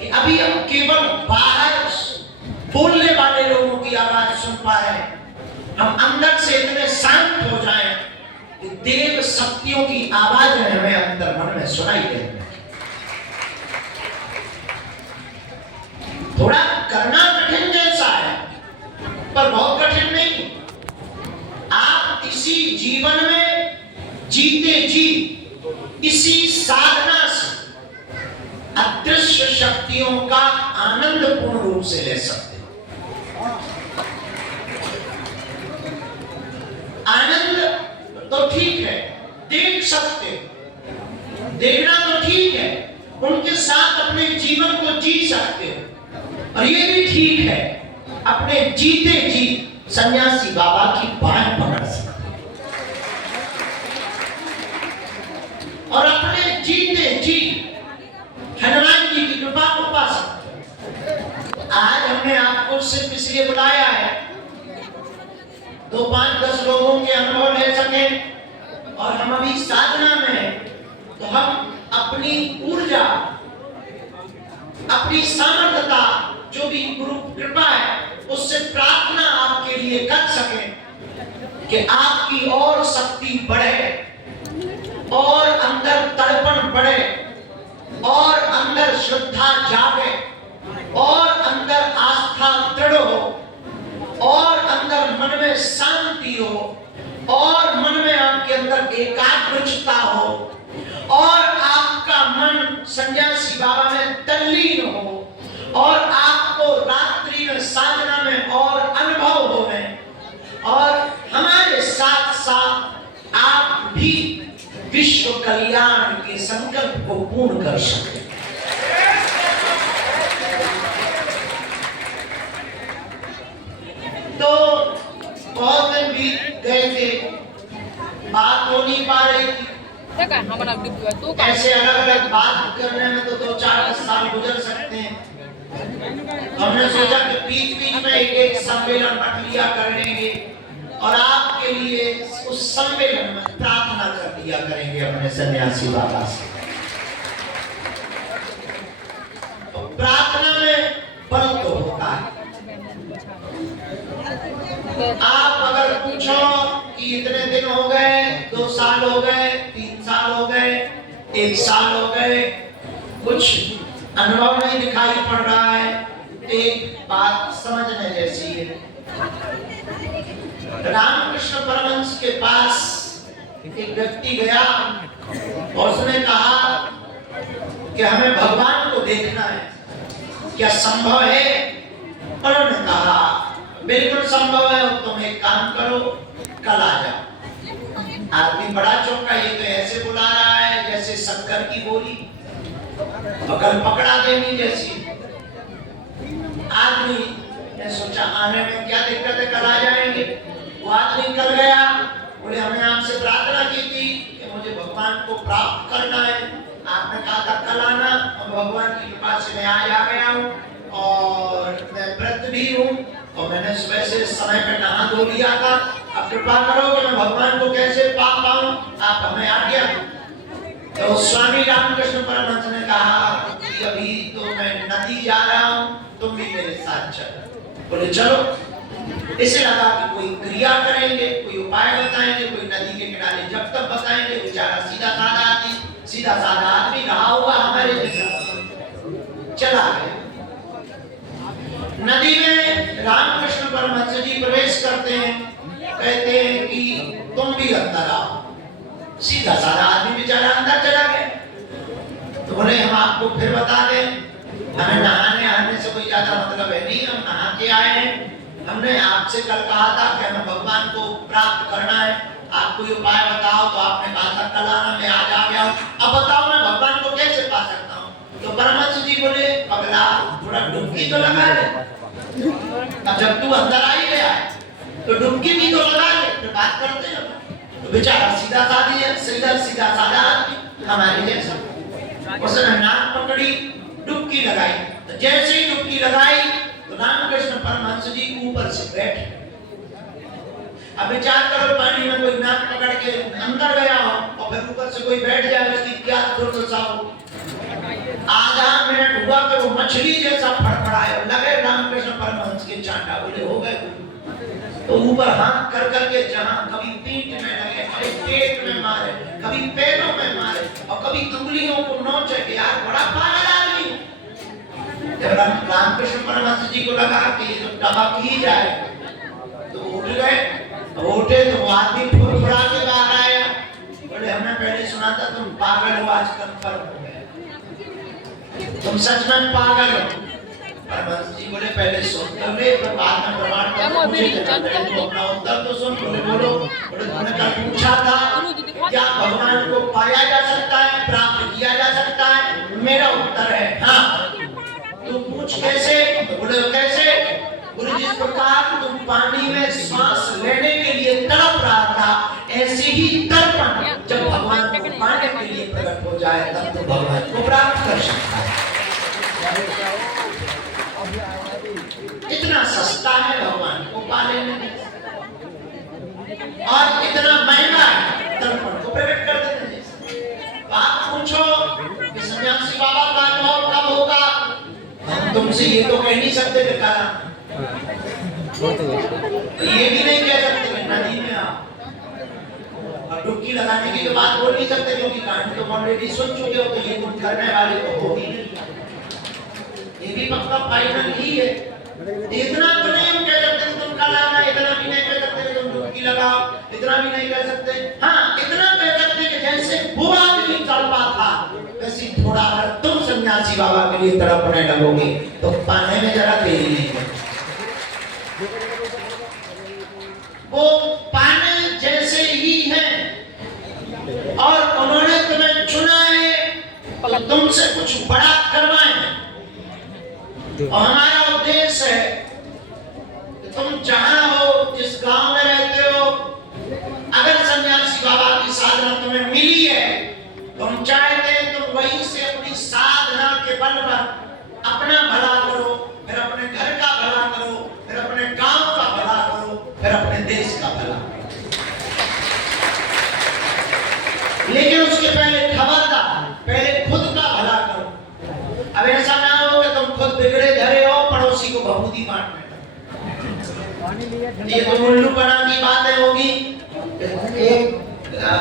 कि अभी हम केवल बाहर बोलने वाले लोगों की आवाज सुन पा रहे हैं, हम अंदर से इतने शांत हो जाएं कि देव शक्तियों की आवाजें हमें अंदर मन में सुनाई दे। थोड़ा करना कठिन जैसा है, पर बहुत कठिन नहीं। आप इसी जीवन में जीते जी इसी साधना से अदृश्य शक्तियों का आनंद पूर्ण रूप से ले सकते हो। आनंद तो ठीक है, देख सकते हो, देखना तो ठीक है, उनके साथ अपने जीवन को जी सकते हो, और ये भी ठीक है अपने जीते जी सन्यासी बाबा की बाहें पकड़ सकते हो और अपने जीते जी हनुमान जी की कृपा को पा सकते। आज हमने आपको सिर्फ इसलिए बुलाया है 2, 5, 10 लोगों के अनुभव ले सके, और हम अभी साधना में हैं, तो हम अपनी ऊर्जा, अपनी सामर्थ्यता, जो भी गुरु कृपा है, उससे प्रार्थना आपके लिए कर सके कि आपकी और शक्ति बढ़े, और अंदर तड़पण बढ़े, और अंदर श्रद्धा जागे, और अंदर आस्था दृढ़ हो, और अंदर मन में शांति हो, और मन में आपके अंदर एकाग्रता हो, और आपका मन सन्यासी बाबा में तल्लीन हो, और आपको रात्रि में साधना में और अनुभव हो, और हमारे साथ साथ आप भी विश्व कल्याण के संकल्प को पूर्ण कर सके। तो बहुत दिन बीत गए थे, बात हो नहीं पा रही थी, ऐसे अलग अलग बात करने में तो 2-4 साल गुजर सकते हैं। हमने सोचा कि बीच बीच में एक सम्मेलन रख लिया कर लेंगे, और आपके लिए उस सम्मेलन में प्रार्थना कर दिया करेंगे अपने सन्यासी बाबा से। तो प्रार्थना में बल तो होता है। आप अगर पूछो कि इतने दिन हो गए, 2 साल हो गए, 3 साल हो गए, 1 साल हो गए, कुछ अनुभव नहीं दिखाई पड़ रहा है, एक बात समझने जैसी है। रामकृष्ण परमहंस के पास एक व्यक्ति गया और उसने कहा कि हमें भगवान को देखना है, क्या संभव है? उन्होंने कहा बिल्कुल संभव है, तुम एक काम करो, कल आ जाओ। आदमी बड़ा चौंका, ये तो ऐसे बुला रहा है जैसे शंकर की बोली, कल पकड़ा देनी जैसी। आदमी ने सोचा आने में क्या दिक्कत है, कल आ जाएंगे। वो आदमी कल गया, बोले हमने आपसे प्रार्थना की थी कि मुझे भगवान को प्राप्त करना है, आपने कहा था कल आना, और भगवान की कृपा से मैं आज आ गया हूँ, और मैं व्रत भी हूँ, और मैंने सुबह से समय पे नहा धो लिया था। अब कृपा करो कि मैं भगवान को कैसे पा पाऊँ, आप हमें आज्ञा दो। तो स्वामी रामकृष्ण परमहंस ने कहा कि अभी तो मैं नदी जा रहा हूँ, तुम भी मेरे साथ चलो। बोले चलो। इसे लगा कि कोई क्रिया करेंगे, कोई उपाय बताएंगे, कोई नदी के किनारे जब तक बताएंगे। बेचारा सीधा साधा आदमी रहा हुआ हमारे जैसा चला गया। नदी में रामकृष्ण परमहंस जी प्रवेश करते हैं, कहते हैं कि तुम भी अंदर आओ। सीधा साधा आदमी बेचारा अंदर चला गया। तो बोले हम आपको फिर बता दें, हमें नहाने आने से कोई ज्यादा मतलब है नहीं, हम नहा के आए हैं। हमने आपसे कल कहा था कि हमें भगवान को प्राप्त करना है, आप कोई उपाय बताओ। तो आपने कहा था कल आना, मैं आज आ गया हूँ, अब बताओ मैं भगवान को कैसे पा सकता हूँ। तो परमहंस जी बोले पगला, थोड़ा डुबकी तो लगा ले। अब जब तू अंदर आ ही गया तो डुबकी भी तो लगा ले, फिर बात करते हैं। तो बेचारा सीधा साधा आदमी हमारे जैसा, उसने नाक पकड़ी, डुबकी लगाई। तो जैसे ही डुबकी लगाई तो रामकृष्ण परमहंस जी ऊपर से बैठे। अब विचार करो, पानी में कोई नाक पकड़ के अंदर गया हो और फिर ऊपर से कोई बैठ जाए, उसकी क्या दुर्दशा हो। आधा मिनट हुआ कि वो मछली जैसा फड़फड़ाए और लगे रामकृष्ण परमहंस के चांटा, बोले हो गए। तो ऊपर हाथ कर करके जहां कभी पीठ में लगे, कभी पेट में मारे, कभी पैरों में मारे और कभी उंगलियों को नोचे कि यार बड़ा पागल आदमी। जब रामकृष्ण परमहंस जी को लगा कि ये तो टबक ही जाए तो उठ गए। उठे तो वो आदमी फुरफुरा के बाहर आया, बोले हमने पहले सुना था तुम पागल हो, आज कंफर्म हो गए, तुम सच में पागल हो। परमहंस जी बोले पहले सुनते हुए तो बाद में प्रमाण तो अपना उत्तर तो सुन। बोलो तुमने कल पूछा था क्या भगवान को पाया जा सकता है, प्राप्त किया जा सकता है? मेरा उत्तर है हाँ। तू पूछ कैसे? तो बोले कैसे? बोले जिस प्रकार तुम पानी में सांस लेने के लिए तड़प रहा था, ऐसे ही तड़पन जब भगवान को पाने के लिए प्रकट हो जाए तब तो भगवान को प्राप्त कर सकता है। इतना सस्ता है भगवान को पा लेने में और इतना महंगा है तड़पन को प्रकट कर देने में। आप पूछो कि सन्यासी बाबा का अनुभव कब होगा, हम तुमसे ये तो कह नहीं सकते कि काला, ये भी नहीं कह सकते कि नदी में आओ और डुबकी लगाने की तो बात बोल नहीं सकते क्योंकि कहानी तो ऑलरेडी सुन चुके हो, तो ये तुम करने वाले तो हो ही नहीं, ये भी पक्का फाइनल ही है। इतना तो नहीं हम कह सकते तुम कल आना, इतना भी नहीं कह सकते तुम डुबकी लगाओ, इतना भी नहीं कह सकते। हाँ इतना कह सकते कि जैसे वो आदमी तड़पा था वैसे थोड़ा अगर तुम सन्यासी बाबा के लिए तड़पने लगोगे तो पाने में जरा देरी नहीं है। वो पाने जैसे ही है और उन्होंने तुम्हें चुना है तो तुमसे कुछ बड़ा करवाएं। और हमारा उद्देश्य है कि तुम जहां हो, जिस गांव में रहते हो, अगर सन्यासी बाबा की साधना तुम्हें मिली है तो हम चाहते हैं तुम वहीं से अपनी साधना के बल पर अपना भला करो, फिर अपने घर का भला करो, फिर अपने गांव का भला करो, फिर अपने देश का भला करो। लेकिन उसके पहले खबरदार, पहले खुद का भला करो। अब ऐसा ना हो कि तुम खुद बिगड़े धरे हो, पड़ोसी को भभूति बांटने। ये तो उल्लूपना की बातें होगी। एक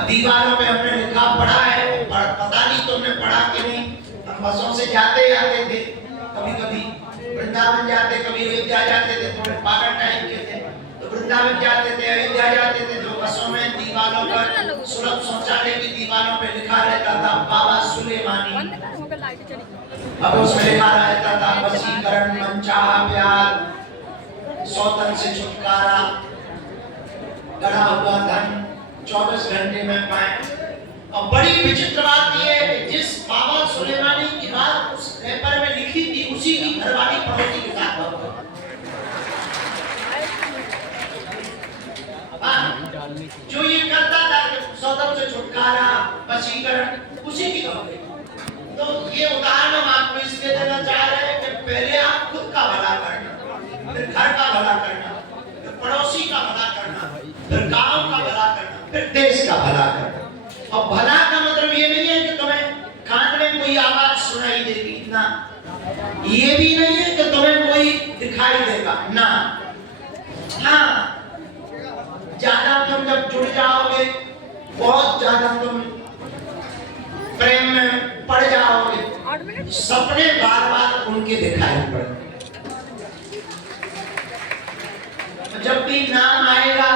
दीवारों में हमने लिखा पढ़ा है, पता नहीं तुमने पढ़ा कि नहीं। हम बसों से जाते थे, कभी वृंदावन जाते, कभी अयोध्या जाते थे, थोड़े पागल टाइप के थे तो वृंदावन जाते थे, अयोध्या जाते थे, जो बसों में दीवारों पर सुलभ शौचालय की दीवारों पे लिखा रहता था बाबा सुलेमानी। अब उसमें लिखा रहता था वशीकरण, मनचाहा प्यार, सौतन से छुटकारा, गढ़ा हुआ धन 24 घंटे में पाए। और बड़ी विचित्र बात यह है कि जिस बाबा सुलेमानी की बात उस पेपर में लिखी थी उसी की घरवाली पड़ोसी के साथ हुआ। जो ये करता था कि सौतन से छुटकारा, वशीकरण, उसी की बात है। तो ये उदाहरण हम आपको इसलिए देना चाह रहे हैं कि पहले आप खुद का भला करना, फिर घर का भला करना, फिर पड़ोसी का भला करना, फिर गांव का भला करना, फिर देश का भला करना। और भला का मतलब ये नहीं है कि तुम्हें कान में कोई आवाज सुनाई देगी ना, ये भी नहीं है कि तुम्हें कोई दिखाई देगा ना। हाँ ज्यादा तुम जब जुड़ जाओगे, बहुत ज्यादा तुम प्रेम में पड़ जाओगे, सपने बार बार उनके दिखाई पड़ेंगे। जब भी नाम आएगा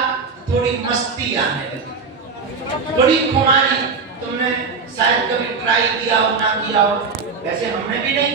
थोड़ी मस्ती आने लगी, थोड़ी खुमारी। तुमने शायद कभी ट्राई किया हो ना किया हो, वैसे हमने भी नहीं